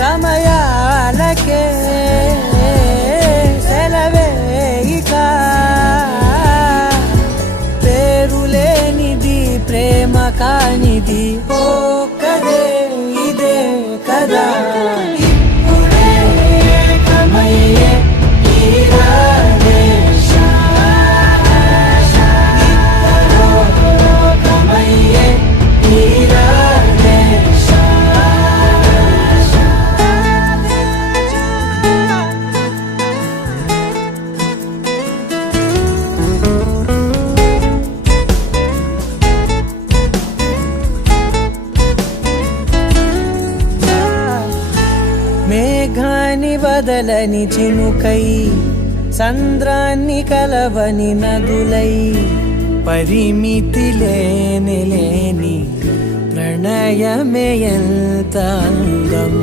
సమయాలకే సెలవేయిక పేరులేనిది ప్రేమ కానిది ఓ కదే ఇదే కదా ఇప్పుడే కమయ్యే మేఘాన్ని వదలని చినుకై సంద్రాన్ని కలవని నదులై పరిమితి లేని ప్రణయమే ఎంత అందం